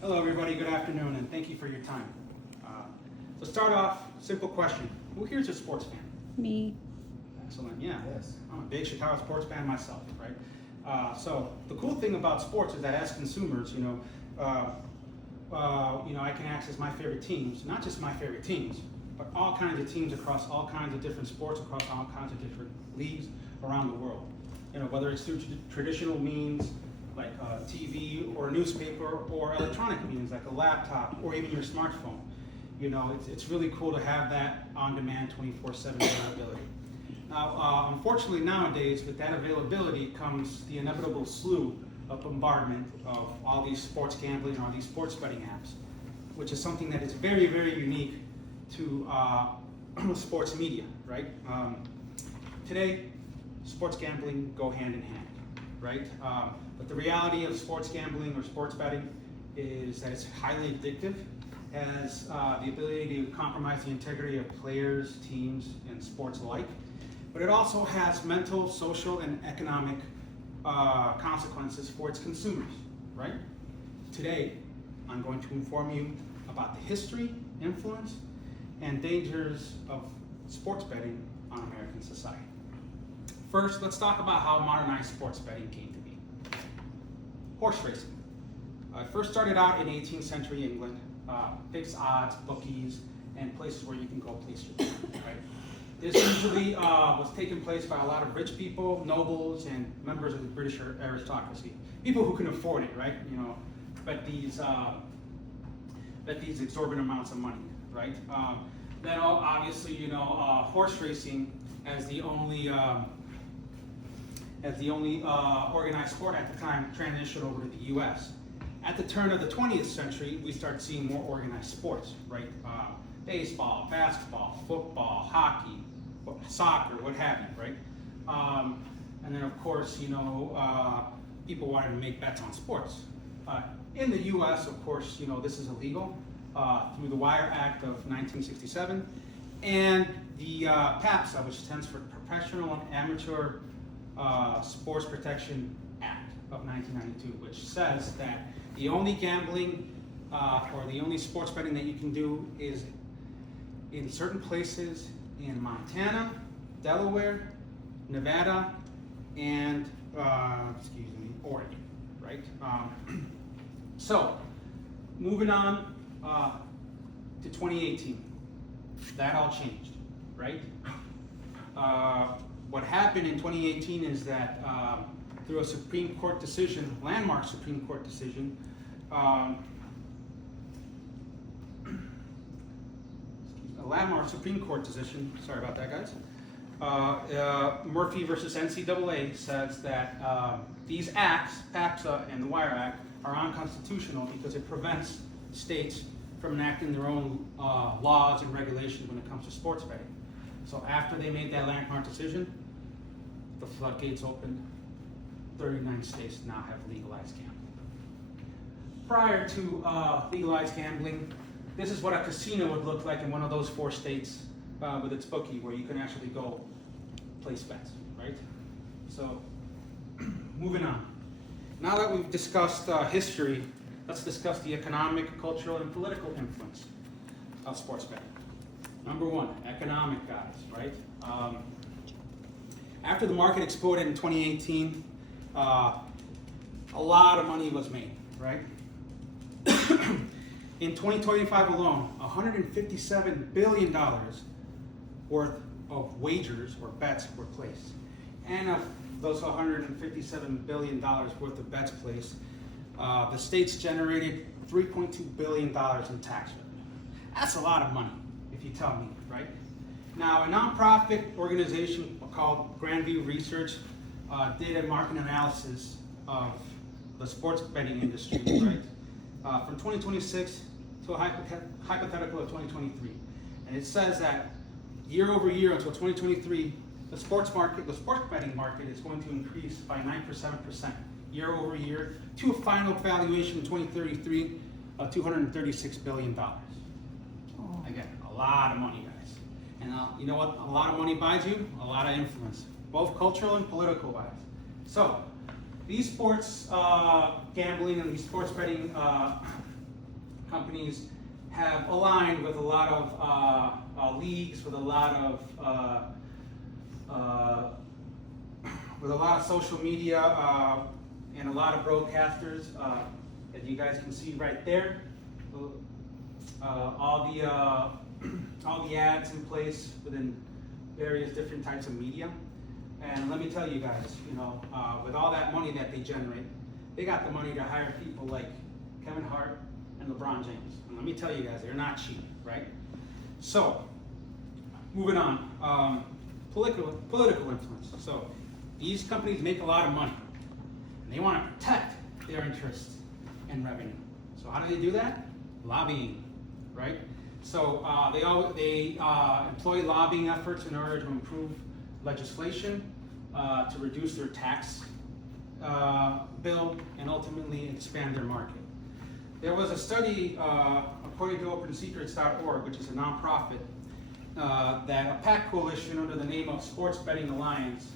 Hello everybody, good afternoon, and thank you for your time. To start off, simple question. Who here is a sports fan? Me. Excellent, yeah. Yes. I'm a big Chicago sports fan myself, right? So the cool thing about sports is that as consumers, I can access my favorite teams, not just my favorite teams, but all kinds of teams across all kinds of different sports, across all kinds of different leagues around the world. Whether it's through traditional means like TV or a newspaper, or electronic means like a laptop or even your smartphone. It's really cool to have that on-demand 24/7 availability. Now, unfortunately nowadays, with that availability comes the inevitable slew of bombardment of all these sports gambling or all these sports betting apps, which is something that is very, very unique to sports media, right? Today, sports gambling go hand in hand, right? But the reality of sports gambling or sports betting is that it's highly addictive, has the ability to compromise the integrity of players, teams, and sports alike. But it also has mental, social, and economic consequences for its consumers, right? Today, I'm going to inform you about the history, influence, and dangers of sports betting on American society. First, let's talk about how modernized sports betting came to be. Horse racing. It first started out in 18th century England, fixed odds, bookies, and places where you can go place your bet, right? This usually was taking place by a lot of rich people, nobles, and members of the British aristocracy. People who can afford it, right? Bet these exorbitant amounts of money, right? Then obviously, horse racing as the only organized sport at the time transitioned over to the U.S. At the turn of the 20th century, we start seeing more organized sports, right? Baseball, basketball, football, hockey, soccer, what have you, right? And then, of course, people wanted to make bets on sports. In the U.S., of course, this is illegal through the Wire Act of 1967 and the PAPSA, which stands for Professional and Amateur Sports Protection Act of 1992, which says that the only gambling or the only sports betting that you can do is in certain places in Montana, Delaware, Nevada, and Oregon, right? So, moving on to 2018, that all changed, right? What happened in 2018 is that through a Supreme Court decision, landmark Supreme Court decision, a landmark Supreme Court decision, sorry about that, guys. Murphy versus NCAA says that these acts, PAPSA and the Wire Act, are unconstitutional because it prevents states from enacting their own laws and regulations when it comes to sports betting. So after they made that landmark decision, the floodgates opened. 39 states now have legalized gambling. Prior to legalized gambling, this is what a casino would look like in one of those 4 states with its bookie, where you can actually go place bets, right? So, moving on. Now that we've discussed history, let's discuss the economic, cultural, and political influence of sports betting. Number 1, economic, guys, right? After the market exploded in 2018, a lot of money was made, right? In 2025 alone, $157 billion worth of wagers or bets were placed. And of those $157 billion worth of bets placed, the states generated $3.2 billion in tax revenue. That's a lot of money, if you tell me, right? Now, a nonprofit organization called Grandview Research did a market analysis of the sports betting industry, right? From 2026 to a hypothetical of 2023. And it says that year over year until 2023, the sports betting market is going to increase by 9% year over year to a final valuation in 2033 of $236 billion. Again, a lot of money, guys. And you know what a lot of money buys you? A lot of influence, both cultural and political wise. So, these sports gambling and these sports betting companies have aligned with a lot of leagues, with a lot of social media and a lot of broadcasters, as you guys can see right there. All the ads in place within various different types of media. And let me tell you guys, with all that money that they generate, they got the money to hire people like Kevin Hart and LeBron James. And let me tell you guys, they're not cheap, right? So, moving on, political influence. So, these companies make a lot of money, and they want to protect their interests and revenue. So, how do they do that? Lobbying, right? So, they employ lobbying efforts in order to improve legislation, to reduce their tax bill, and ultimately expand their market. There was a study, according to OpenSecrets.org, which is a nonprofit, that a PAC coalition under the name of Sports Betting Alliance,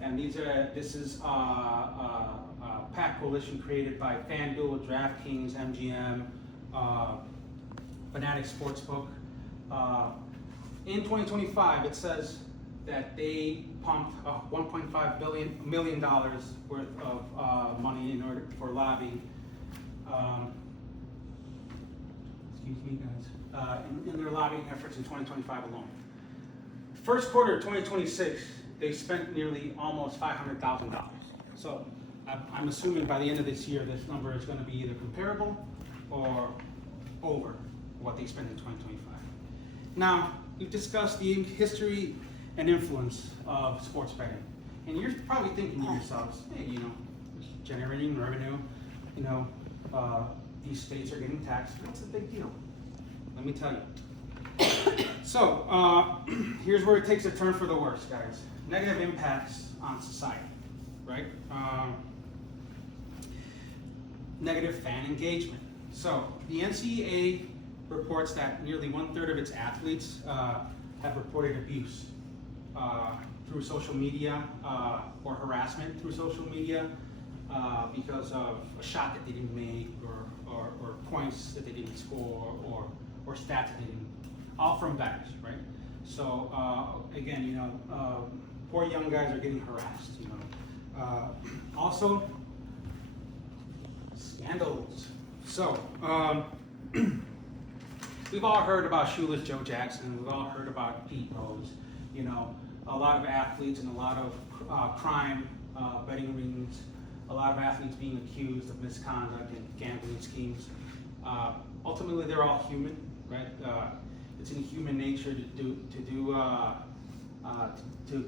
and this is a PAC coalition created by FanDuel, DraftKings, MGM, Fanatics Sportsbook. In 2025, it says that they pumped $1.5 million worth of money in order for lobbying. Excuse me, guys. In their lobbying efforts in 2025 alone. First quarter of 2026, they spent nearly almost $500,000. So I'm assuming by the end of this year, this number is going to be either comparable or over what they spent in 2025. Now, we've discussed the history and influence of sports betting. And you're probably thinking to yourselves, hey, it's generating revenue, these states are getting taxed. What's the big deal? Let me tell you. So, here's where it takes a turn for the worse, guys. Negative impacts on society, right? Negative fan engagement. So, the NCAA reports that nearly 1/3 of its athletes have reported abuse through social media or harassment through social media because of a shot that they didn't make or points that they didn't score or stats that they didn't, all from bettors, right? So again, poor young guys are getting harassed. Also, scandals. So we've all heard about Shoeless Joe Jackson. We've all heard about Pete Rose. A lot of athletes and a lot of crime, betting rings, a lot of athletes being accused of misconduct and gambling schemes. Ultimately, they're all human, right? It's in human nature to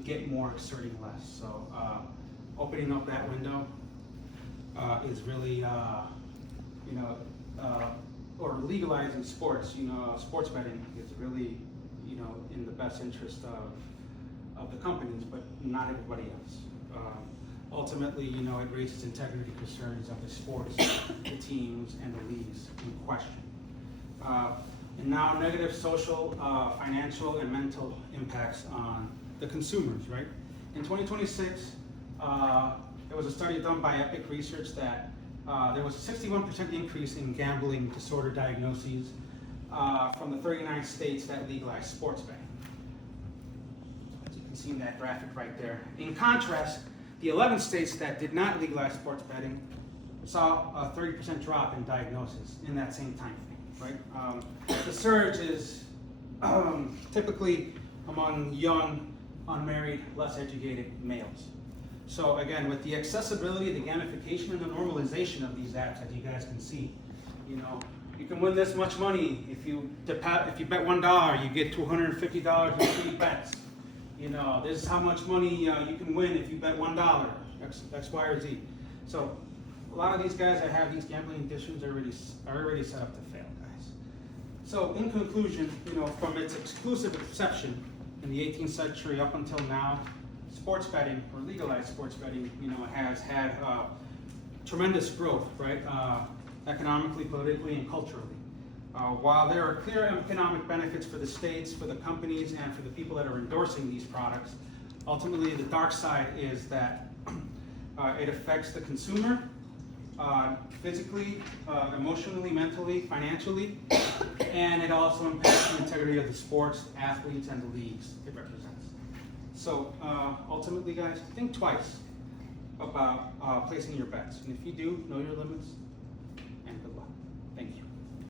get more, exerting less. So opening up that window is really, or legalizing sports. Sports betting is really, in the best interest of the companies, but not everybody else. Ultimately, it raises integrity concerns of the sports, the teams, and the leagues in question. And now negative social, financial, and mental impacts on the consumers, right? In 2026, there was a study done by Epic Research that there was a 61% increase in gambling disorder diagnoses from the 39 states that legalized sports betting. As you can see in that graphic right there. In contrast, the 11 states that did not legalize sports betting saw a 30% drop in diagnosis in that same time frame, right? The surge is typically among young, unmarried, less educated males. So again, with the accessibility, the gamification, and the normalization of these apps, as you guys can see, you can win this much money. If you bet $1, you get $250 in free bets. This is how much money you can win if you bet $1, X, Y, or Z. So a lot of these guys that have these gambling addictions are already set up to fail, guys. So in conclusion, from its exclusive inception in the 18th century up until now, sports betting, or legalized sports betting, has had tremendous growth, right? Economically, politically, and culturally. While there are clear economic benefits for the states, for the companies, and for the people that are endorsing these products, ultimately the dark side is that it affects the consumer, physically, emotionally, mentally, financially, and it also impacts the integrity of the sports, athletes, and the leagues it represents. So ultimately, guys, think twice about placing your bets. And if you do, know your limits, and good luck. Thank you.